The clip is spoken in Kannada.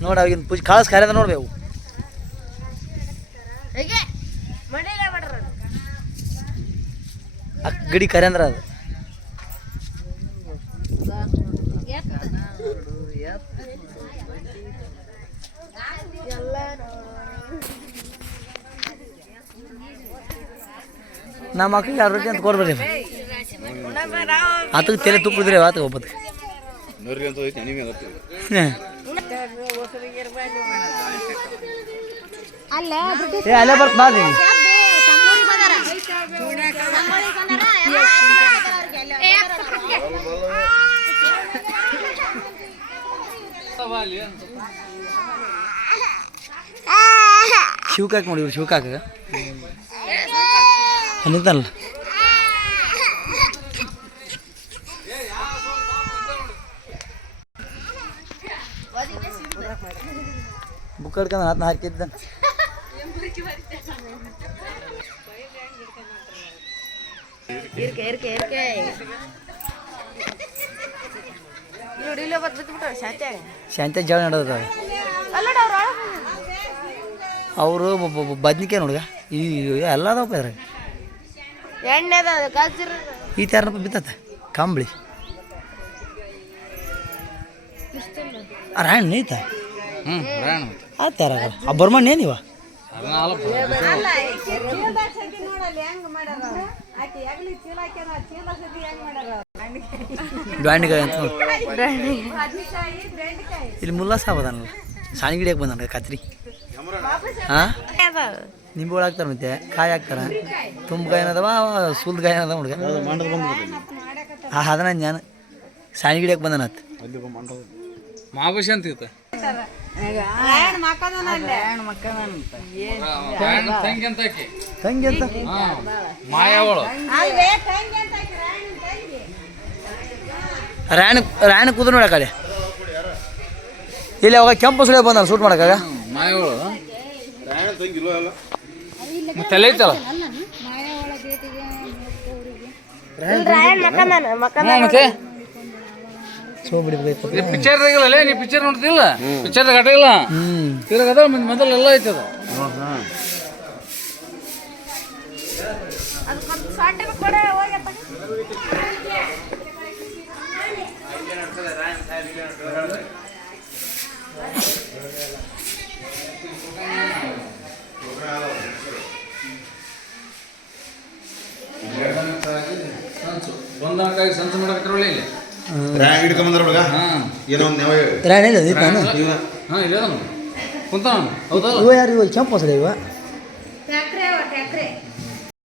ನೋಡಿ ಅವಾಗಿನ ಪೂಜೆ ಕಾಳಸ್ ಖಾರ ನೋಡ್ಬೇವು ಗಡಿ ಕರೆ ಅಂದ್ರೆ ಅದು ನಮ್ಮ ಮಕ್ಳಿಗೆ ಆರೋಗ್ಯ ಅಂತ ಕೊಡ್ಬೇಡಿ ಆತಗೆ ತಲೆ ತುಪ್ಪಿದ್ರೆ ಆತ ಒಬ್ಬತ್ತು ಅಲ್ಲೇ ಬರ್ತ ಮಾಡಿ ಶಿವಕಾಕ ನೋಡಿ ಇವ್ರು ಶಿವಕಾಕ ಅನ್ನಿತ್ತಲ್ಲ ಬುಕ್ ಹಿಡ್ಕೊಂಡು ಹಾತ್ನ ಹಾಕಿದ್ದ ಶಾಂತಿ ಜಗಳ ನಡೆದ ಅವರು ಬದ್ನಿಕಾಯಿ ನೋಡ್ಗ ಈ ಎಲ್ಲ ಅದಾವಪ್ಪ ಇದ್ರಾಗ ಈ ಥರ ಬಿತ್ತತ್ತ ಕಂಬಳಿ ರಾಯಣ್ಣ ನೀತ ಆ ಥರ ಆ ಬರ್ಮಣ್ಣ ಏನಿವ ದಾಂಡಿಕಾಯಿ ಅಂತ ಇಲ್ಲಿ ಮುಲ್ಲಾ ಸಾಬ್ ಅದಾನಲ್ಲ ಸಾಣಿ ಗಿಡಿಯಕ್ಕೆ ಬಂದ ಕತ್ರಿ ಹಾಂ ನಿಂಬೆ ಹಾಕ್ತಾರೆ ಮತ್ತೆ ಕಾಯಿ ಹಾಕ್ತಾರೆ ತುಂಬಕಾಯಿ ಏನದವ ಸುಲ್ದ ಏನದ ಹುಡುಗ ಅದನ್ನ ನಾನು ಸಾಣಿ ಗಿಡಿಯಕ್ಕೆ ಬಂದನತ್ ಮಹಾಭಾಷೆ ಅಂತ ಇತ್ತು ತಂಗಿ ಅಂತ ಮಾಯಾವಳು ರಾಯಣ ಕೂದ ನೋಡ ಕಡೆ ಇಲ್ಲಿ ಅವಾಗ ಕೆಂಪು ಸುಳಿಯ ಬಂದ ಶೂಟ್ ಮಾಡಕ್ಕಾಗ ಮಾಯಾವಳು ತಲೆ ಐತಲ್ಲ ಮತ್ತೆ ಪಿಕ್ಚರ್ದಾಗಿಲ್ಲ ನೀ ಪಿಕ್ಚರ್ ನೋಡ್ತಿಲ್ಲ ಪಿಕ್ಚರ್ದಾಗ ಆಟ ಇಲ್ಲ ತಿರುಗದ ಮೊದಲು ಎಲ್ಲ ಐತದ ಬಂದನಕ್ಕಾಗಿ ಸಂತ ಮಾಡಕತ್ತಿರಲ್ಲ ಇಲ್ಲಿ ಯಾರು ಇವ ಕೆಂಪು ಸಲ ಇವ